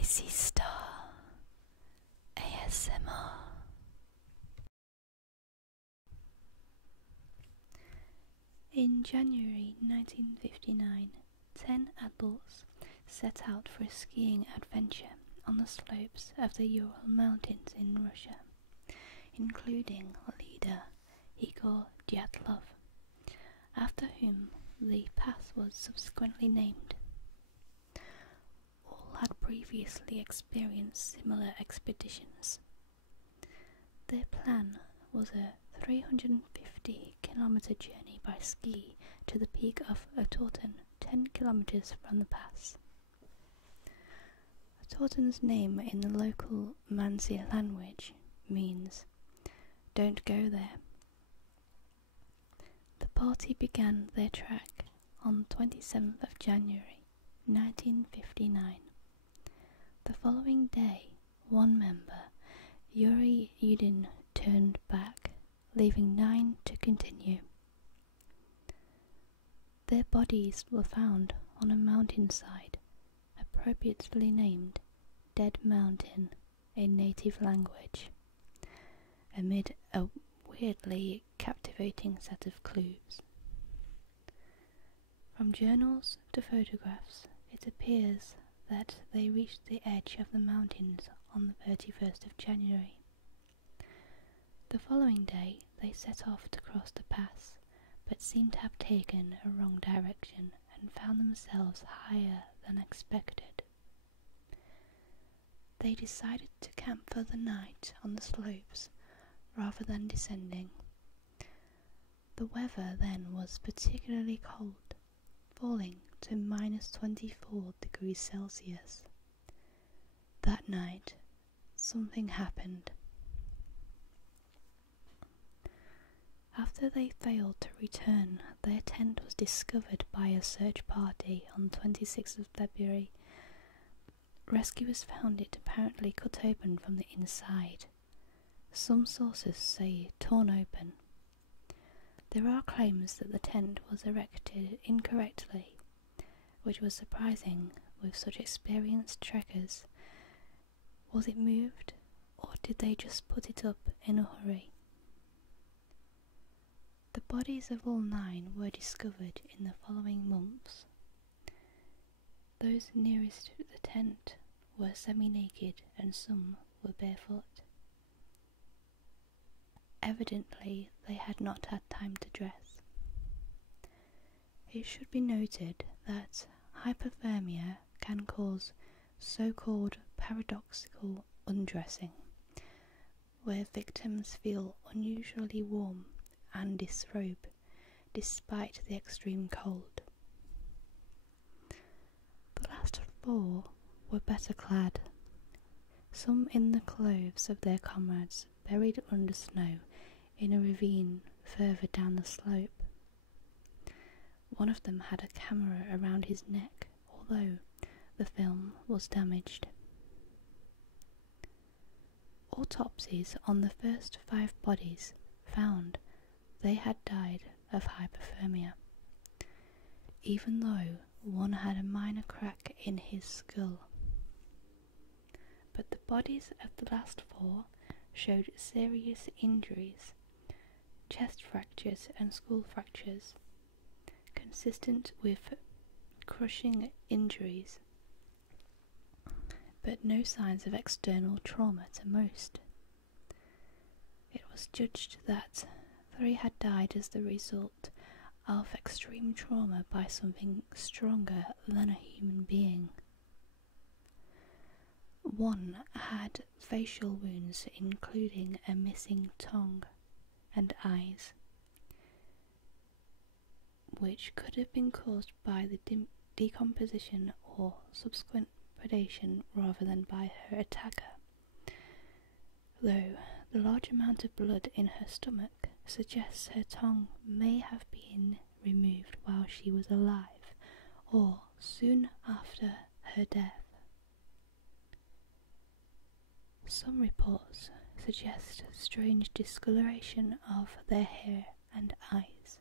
Icy Star ASMR. In January 1959, 10 adults set out for a skiing adventure on the slopes of the Ural Mountains in Russia, including leader Igor Dyatlov, after whom the pass was subsequently named. All had previously experienced similar expeditions. Their plan was a 350-kilometer journey by ski to the peak of Torton, 10 kilometers from the pass. Torton's name in the local Mansi language means "don't go there." The party began their trek on 27th of January 1959. The following day, one member, Yuri Yudin, turned back, leaving 9 to continue. Their bodies were found on a mountainside, appropriately named Dead Mountain in native language, amid a weirdly captivating set of clues. From journals to photographs, it appears that they reached the edge of the mountains on the 31st of January. The following day they set off to cross the pass, but seemed to have taken a wrong direction and found themselves higher than expected. They decided to camp for the night on the slopes rather than descending. The weather then was particularly cold, falling to -24 degrees Celsius. That night, something happened. After they failed to return, their tent was discovered by a search party on 26th of February. Rescuers found it apparently cut open from the inside. Some sources say torn open. There are claims that the tent was erected incorrectly, which was surprising with such experienced trekkers. Was it moved, or did they just put it up in a hurry? The bodies of all 9 were discovered in the following months. Those nearest to the tent were semi-naked and some were barefoot. Evidently, they had not had time to dress. It should be noted that hypothermia can cause so-called paradoxical undressing, where victims feel unusually warm and disrobe despite the extreme cold. The last 4 were better clad, some in the clothes of their comrades buried under snow in a ravine further down the slope. One of them had a camera around his neck, although the film was damaged. Autopsies on the first 5 bodies found they had died of hypothermia, even though one had a minor crack in his skull. But the bodies of the last 4 showed serious injuries, chest fractures and skull fractures, consistent with crushing injuries, but no signs of external trauma to most. It was judged that 3 had died as the result of extreme trauma by something stronger than a human being. 1 had facial wounds including a missing tongue and eyes, which could have been caused by the decomposition or subsequent predation rather than by her attacker, though the large amount of blood in her stomach suggests her tongue may have been removed while she was alive or soon after her death. Some reports suggest strange discoloration of their hair and eyes.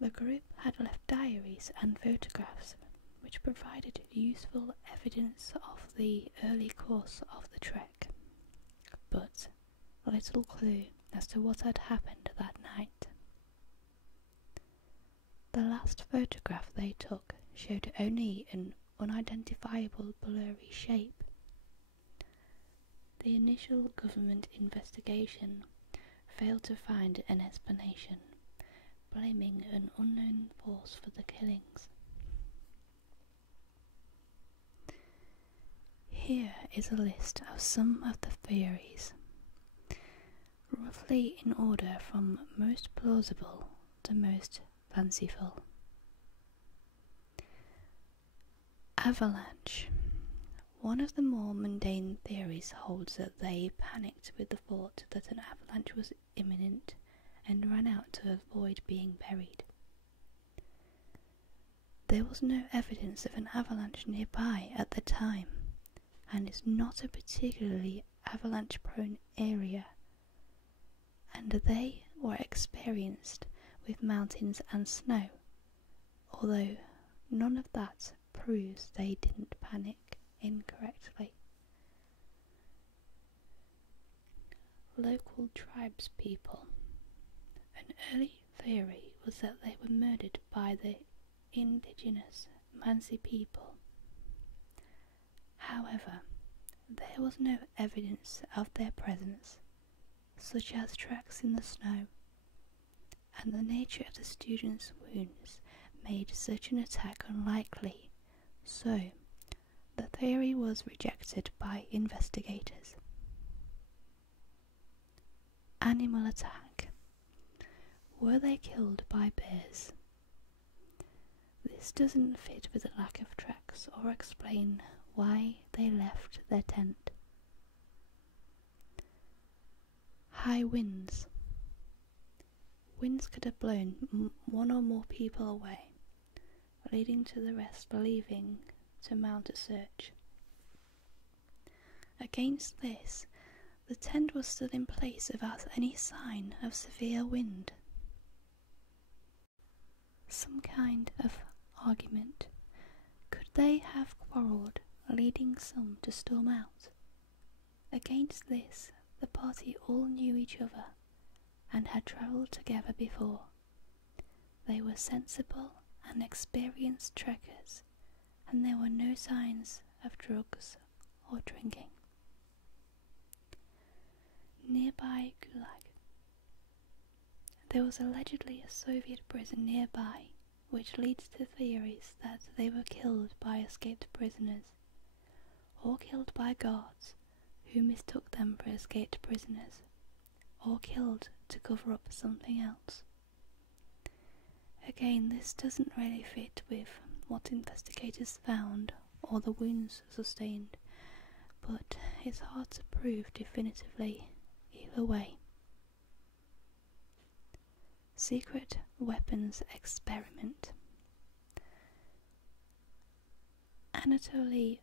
The group had left diaries and photographs, which which provided useful evidence of the early course of the trek, but little clue as to what had happened that night. The last photograph they took showed only an unidentifiable blurry shape. The initial government investigation failed to find an explanation, blaming an unknown force for the killings. Here is a list of some of the theories, roughly in order from most plausible to most fanciful. Avalanche. One of the more mundane theories holds that they panicked with the thought that an avalanche was imminent and ran out to avoid being buried. There was no evidence of an avalanche nearby at the time, and it's not a particularly avalanche-prone area, and they were experienced with mountains and snow, although none of that proves they didn't panic incorrectly. Local tribespeople. An early theory was that they were murdered by the indigenous Mansi people. However, there was no evidence of their presence, such as tracks in the snow, and the nature of the students' wounds made such an attack unlikely, so the theory was rejected by investigators. Animal attack. Were they killed by bears? This doesn't fit with the lack of tracks or explain why they left their tent. High winds. Winds could have blown one or more people away, leading to the rest believing to mount a search. Against this, the tent was still in place without any sign of severe wind. Some kind of argument. Could they have quarrelled, leading some to storm out? Against this, the party all knew each other and had travelled together before. They were sensible and experienced trekkers, and there were no signs of drugs or drinking. Nearby Gulag. There was allegedly a Soviet prison nearby, which leads to theories that they were killed by escaped prisoners, or killed by guards who mistook them for escaped prisoners, or killed to cover up something else. Again, this doesn't really fit with what investigators found or the wounds sustained, but it's hard to prove definitively either way. Secret weapons experiment. Anatoly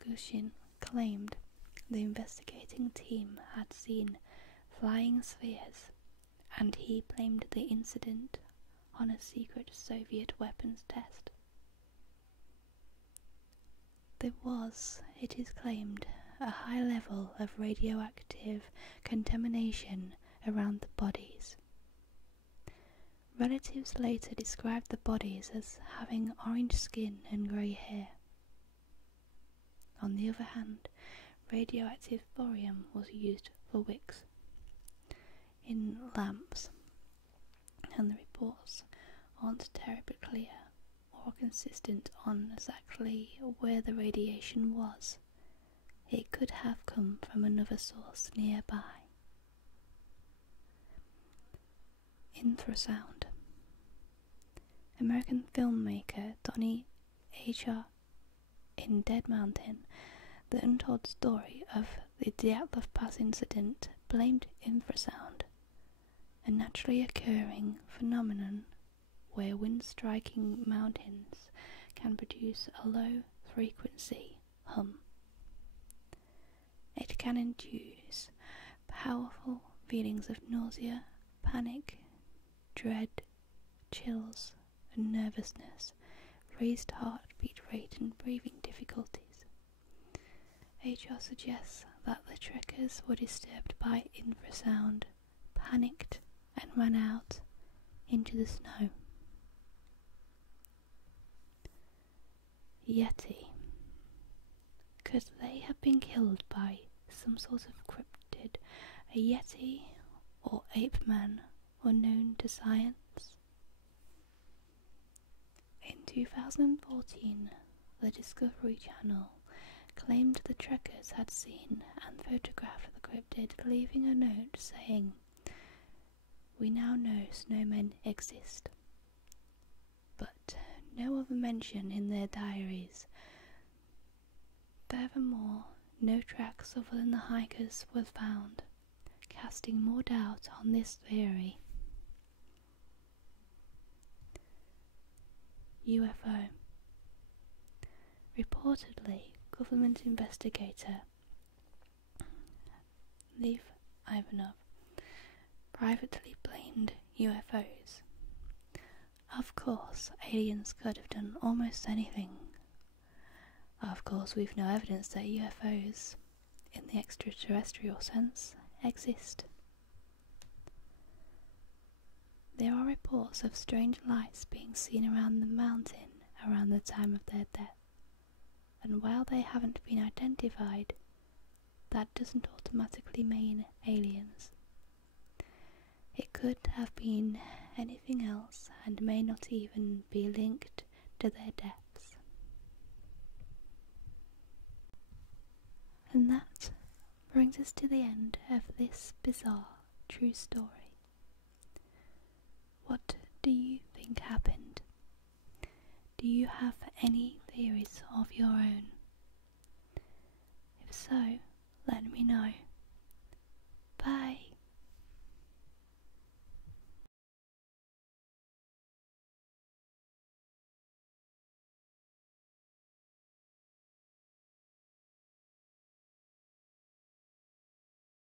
Gushin claimed the investigating team had seen flying spheres, and he blamed the incident on a secret Soviet weapons test. There was, it is claimed, a high level of radioactive contamination around the bodies. Relatives later described the bodies as having orange skin and grey hair. On the other hand, radioactive thorium was used for wicks in lamps, and the reports aren't terribly clear or consistent on exactly where the radiation was. It could have come from another source nearby. Infrasound. American filmmaker Donnie H.R. in Dead Mountain, the untold story of the Dyatlov Pass incident, blamed infrasound, a naturally occurring phenomenon where wind striking mountains can produce a low frequency hum. It can induce powerful feelings of nausea, panic, dread, chills, and nervousness, increased heartbeat rate and breathing difficulties. HR suggests that the trekkers were disturbed by infrasound, panicked, and ran out into the snow. Yeti. Could they have been killed by some sort of cryptid, a Yeti or ape man unknown to science? In 2014, the Discovery Channel claimed the trekkers had seen and photographed the cryptid, leaving a note saying, "We now know snowmen exist." But no other mention in their diaries. Furthermore, no tracks other than the hikers were found, casting more doubt on this theory. UFO. Reportedly, government investigator Lev Ivanov privately blamed UFOs. Of course, aliens could have done almost anything. Of course, we've no evidence that UFOs, in the extraterrestrial sense, exist. There are reports of strange lights being seen around the mountain around the time of their death, and while they haven't been identified, that doesn't automatically mean aliens. It could have been anything else and may not even be linked to their deaths. And that brings us to the end of this bizarre true story. What do you think happened? Do you have any theories of your own? If so, let me know.